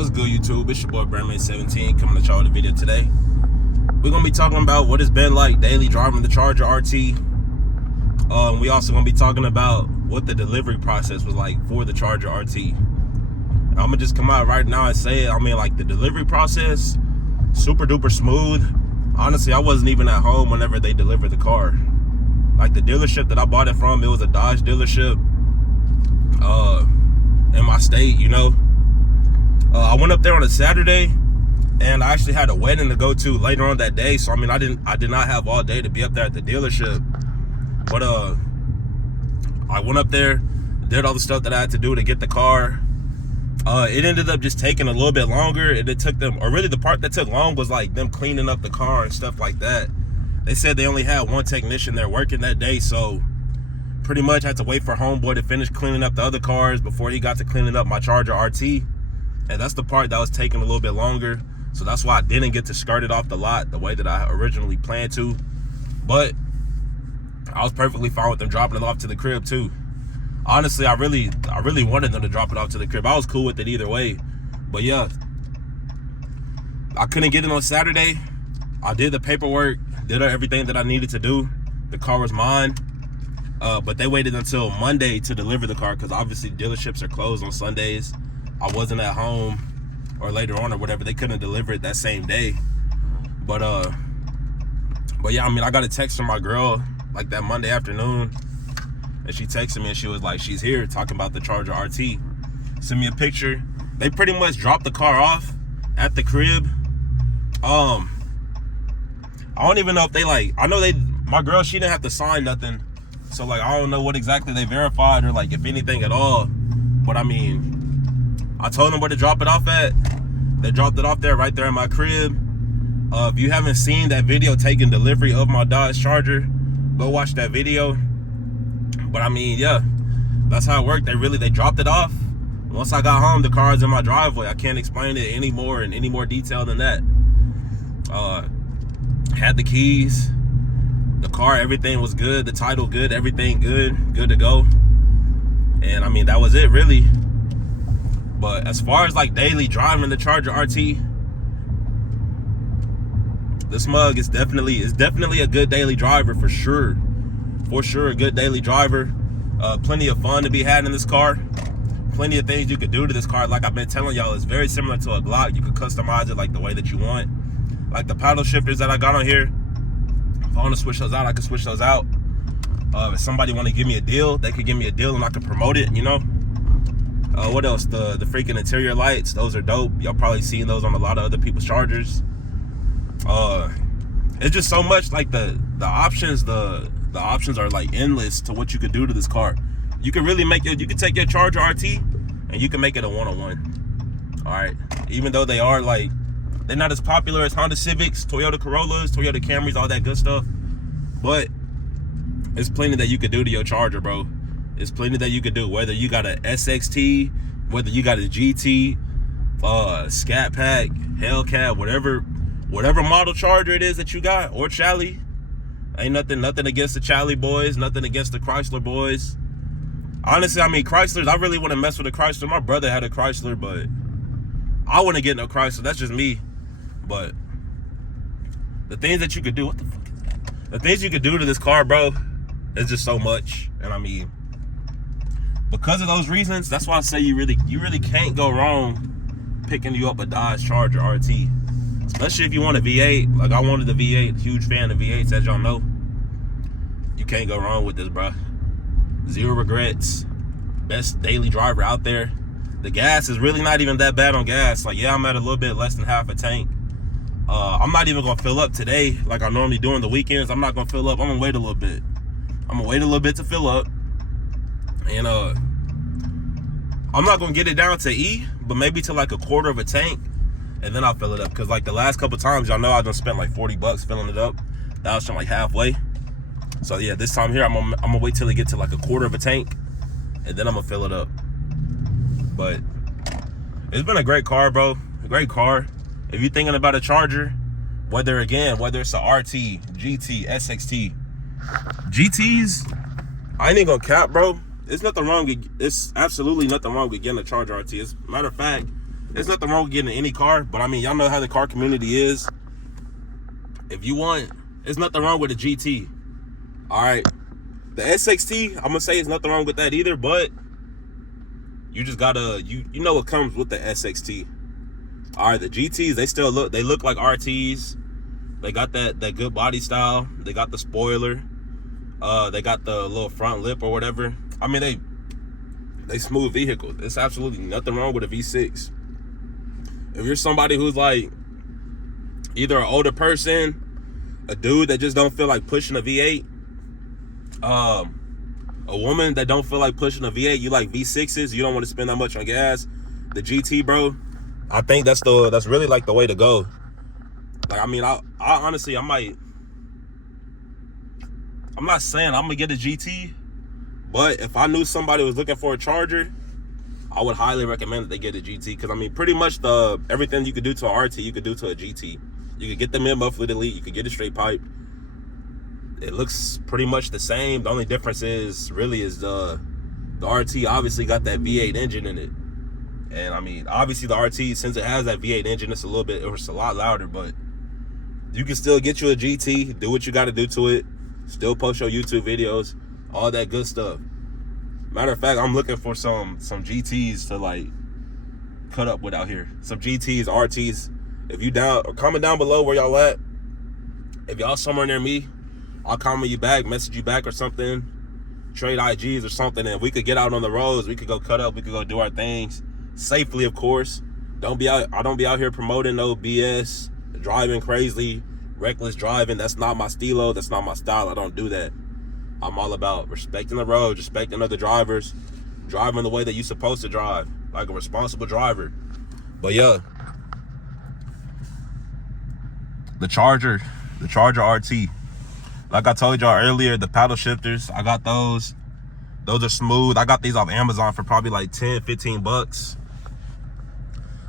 What's good, YouTube? It's your boy Brandman17 coming to y'all with a video today. We're gonna be talking about what it's been like daily driving the Charger RT. We also gonna be talking about what the delivery process was like for the Charger RT. I'm gonna just come out right now and say it. I mean, like, the delivery process, super duper smooth. Honestly, I wasn't even at home whenever they delivered the car. Like, the dealership that I bought it from, it was a Dodge dealership in my state, you know. I went up there on a Saturday, and I actually had a wedding to go to later on that day. So I mean, I did not have all day to be up there at the dealership. But I went up there, did all the stuff that I had to do to get the car. It ended up just taking a little bit longer, and it took them, or really the part that took long was like them cleaning up the car and stuff like that. They said they only had one technician there working that day, so pretty much had to wait for homeboy to finish cleaning up the other cars before he got to cleaning up my Charger RT. And that's the part that was taking a little bit longer. So that's why I didn't get to skirt it off the lot the way that I originally planned to. But I was perfectly fine with them dropping it off to the crib too. Honestly, I really wanted them to drop it off to the crib. I was cool with it either way. But yeah, I couldn't get it on Saturday. I did the paperwork, did everything that I needed to do. The car was mine. But they waited until Monday to deliver the car because obviously dealerships are closed on Sundays. I wasn't at home, or later on or whatever. They couldn't deliver it that same day. But yeah, I mean, I got a text from my girl like that Monday afternoon, and she texted me and she was like, she's here, talking about the Charger RT. Sent me a picture. They pretty much dropped the car off at the crib. I don't even know if they, like, I know my girl, she didn't have to sign nothing. So like, I don't know what exactly they verified or like if anything at all. But I mean, I told them where to drop it off at. They dropped it off there, right there in my crib. If you haven't seen that video taking delivery of my Dodge Charger, go watch that video. But I mean, yeah, that's how it worked. They dropped it off. Once I got home, the car's in my driveway. I can't explain it anymore in any more detail than that. Had the keys, the car, everything was good. The title good, everything good to go. And I mean, that was it really. But as far as like daily driving the Charger RT, this mug is definitely a good daily driver for sure. For sure, a good daily driver. Plenty of fun to be had in this car. Plenty of things you could do to this car. Like I've been telling y'all, it's very similar to a Glock. You can customize it like the way that you want. Like the paddle shifters that I got on here, if I want to switch those out, I can switch those out. If somebody want to give me a deal, they could give me a deal and I can promote it, you know. What else? The freaking interior lights, those are dope. Y'all probably seen those on a lot of other people's Chargers. It's just so much, like the options, the options are like endless to what you could do to this car. You can really make it, you can take your Charger RT and you can make it a one-on-one. All right, even though they are like, they're not as popular as Honda Civics, Toyota Corollas, Toyota Camrys, all that good stuff. But it's plenty that you could do to your Charger, bro. It's plenty that you could do, whether you got an SXT, whether you got a GT, Scat Pack, Hellcat, whatever model Charger it is that you got, or Chally. Ain't nothing against the Chally boys, nothing against the Chrysler boys. Honestly, I mean, Chryslers, I really wouldn't mess with a Chrysler. My brother had a Chrysler, but I wouldn't get no Chrysler. That's just me. But the things that you could do, what the fuck is that? The things you could do to this car, bro, is just so much. And I mean, because of those reasons, that's why I say you really can't go wrong picking you up a Dodge Charger RT. Especially if you want a V8. Like I wanted the V8, huge fan of V8s, as y'all know. You can't go wrong with this, bro. Zero regrets. Best daily driver out there. The gas is really not even that bad on gas. Like, yeah, I'm at a little bit less than half a tank. I'm not even gonna fill up today like I normally do on the weekends. I'm not gonna fill up. I'm gonna wait a little bit. I'm gonna wait a little bit to fill up. And I'm not gonna get it down to E, but maybe to like a quarter of a tank, and then I'll fill it up. Cause like the last couple times, y'all know I done spent like 40 bucks filling it up. That was from like halfway. So yeah, this time here, I'm gonna wait till it get to like a quarter of a tank, and then I'm gonna fill it up. But it's been a great car, bro. A great car. If you're thinking about a Charger, whether it's a RT, GT, SXT, GTs, I ain't gonna cap, bro. It's nothing wrong. It's absolutely nothing wrong with getting a Charger RT. As a matter of fact, there's nothing wrong with getting any car, but I mean, y'all know how the car community is. If you want, there's nothing wrong with a GT. All right, the SXT, I'm gonna say there's nothing wrong with that either, but you just gotta, you know what comes with the SXT. All right, the GTs, they look like RTs. They got that good body style. They got the spoiler. They got the little front lip or whatever. I mean, they smooth vehicles. There's absolutely nothing wrong with a V6. If you're somebody who's like either an older person, a dude that just don't feel like pushing a V8, a woman that don't feel like pushing a V8, you like V6s, you don't want to spend that much on gas, the GT, bro, I think that's really like the way to go. Like, I mean, I honestly, I'm not saying I'm gonna get a GT, but if I knew somebody was looking for a Charger, I would highly recommend that they get a GT, because I mean, pretty much everything you could do to a RT, you could do to a GT. You could get the mid-muffler delete, you could get a straight pipe. It looks pretty much the same. The only difference is the RT obviously got that V8 engine in it. And I mean, obviously the RT, since it has that V8 engine, it's a lot louder, but you can still get you a GT, do what you got to do to it, still post your YouTube videos, all that good stuff. Matter of fact, I'm looking for some GTs to like cut up with out here. Some GTs, RTs. If you down, comment down below where y'all at. If y'all somewhere near me, I'll comment you back, message you back or something, trade IGs or something, and we could get out on the roads. We could go cut up. We could go do our things safely, of course. I don't be out here promoting no BS, driving crazy, reckless driving. That's not my stilo. That's not my style. I don't do that. I'm all about respecting the road, respecting other drivers, driving the way that you're supposed to drive, like a responsible driver. But yeah, the Charger RT. Like I told y'all earlier, the paddle shifters, I got those. Those are smooth. I got these off Amazon for probably like 10, 15 bucks.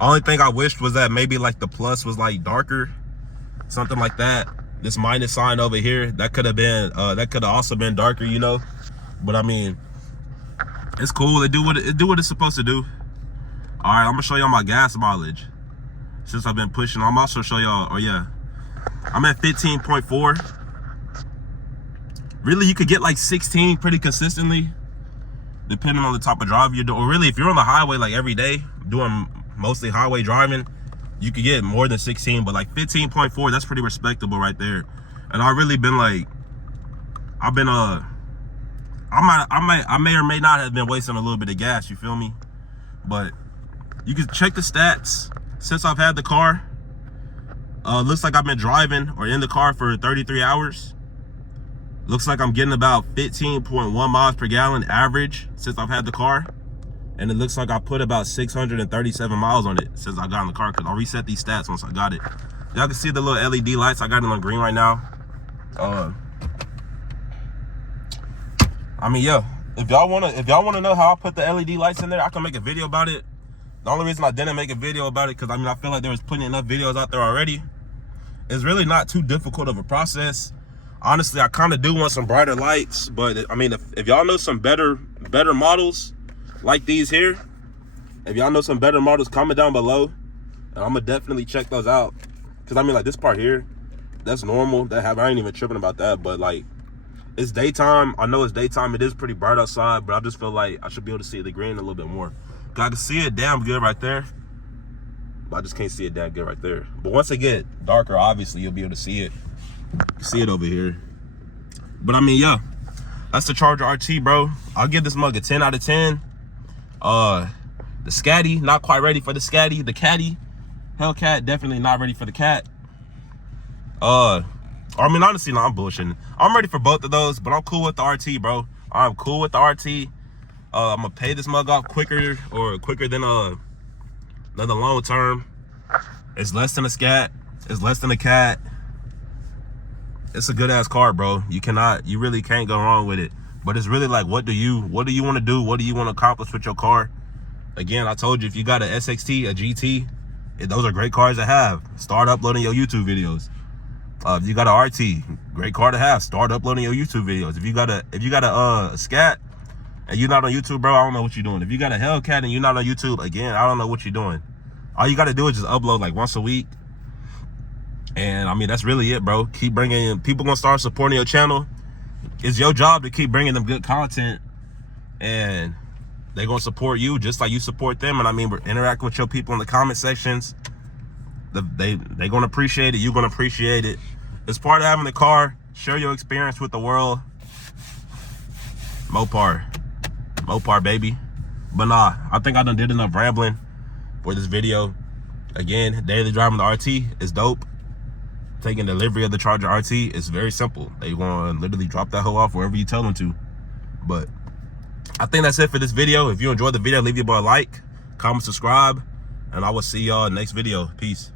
Only thing I wished was that maybe like the plus was like darker, something like that. This minus sign over here, that could have also been darker, you know. But I mean, it's cool. It do what it's supposed to do. All right, I'm gonna show y'all my gas mileage since I've been pushing. I'm also show y'all. Oh yeah, I'm at 15.4. Really, you could get like 16 pretty consistently, depending on the type of drive you're doing. Or really, if you're on the highway like every day, doing mostly highway driving, you could get more than 16. But like 15.4, that's pretty respectable right there. And I've really been like, I may or may not have been wasting a little bit of gas. You feel me? But you can check the stats since I've had the car. Looks like I've been driving or in the car for 33 hours. Looks like I'm getting about 15.1 miles per gallon average since I've had the car. And it looks like I put about 637 miles on it since I got in the car, because I'll reset these stats once I got it. Y'all can see the little LED lights. I got it on green right now. I mean, yeah, if y'all wanna know how I put the LED lights in there, I can make a video about it. The only reason I didn't make a video about it, because I mean, I feel like there was plenty enough videos out there already. It's really not too difficult of a process. Honestly, I kind of do want some brighter lights, but I mean, if y'all know some better models like these here, if y'all know some better models, comment down below, and I'm gonna definitely check those out. Because I mean, like this part here, that's normal. I ain't even tripping about that. But like, it's daytime. I know it's daytime. It is pretty bright outside, but I just feel like I should be able to see the green a little bit more. I can see it damn good right there, but I just can't see it damn good right there. But once it get darker, obviously you'll be able to see it. You see it over here. But I mean, yeah, that's the Charger RT, bro. I'll give this mug a 10 out of 10. The Scatty, not quite ready for the Scatty. The Caddy, Hellcat, definitely not ready for the Cat. I mean, honestly, no, I'm bullshitting. I'm ready for both of those, but I'm cool with the RT, bro. I'm cool with the RT. I'm gonna pay this mug off quicker than the long term. It's less than a Scat. It's less than a Cat. It's a good ass car, bro. You really can't go wrong with it. But it's really like, what do you want to do? What do you want to accomplish with your car? Again, I told you, if you got an SXT, a GT, those are great cars to have. Start uploading your YouTube videos. If you got an RT, great car to have. Start uploading your YouTube videos. If you got a Scat and you're not on YouTube, bro, I don't know what you're doing. If you got a Hellcat and you're not on YouTube, again, I don't know what you're doing. All you gotta do is just upload like once a week. And I mean, that's really it, bro. Keep bringing, people gonna start supporting your channel. It's your job to keep bringing them good content, and they're gonna support you just like you support them. And I mean, we're interacting with your people in the comment sections. They gonna appreciate it. You're gonna appreciate it. It's part of having a car. Share your experience with the world. Mopar, baby. But nah, I think I done did enough rambling for this video. Again, daily driving the RT is dope. Taking delivery of the Charger RT is very simple. They want to literally drop that hoe off wherever you tell them to. But I think that's it for this video. If you enjoyed the video, leave your boy a like, comment, subscribe, and I will see y'all next video. Peace.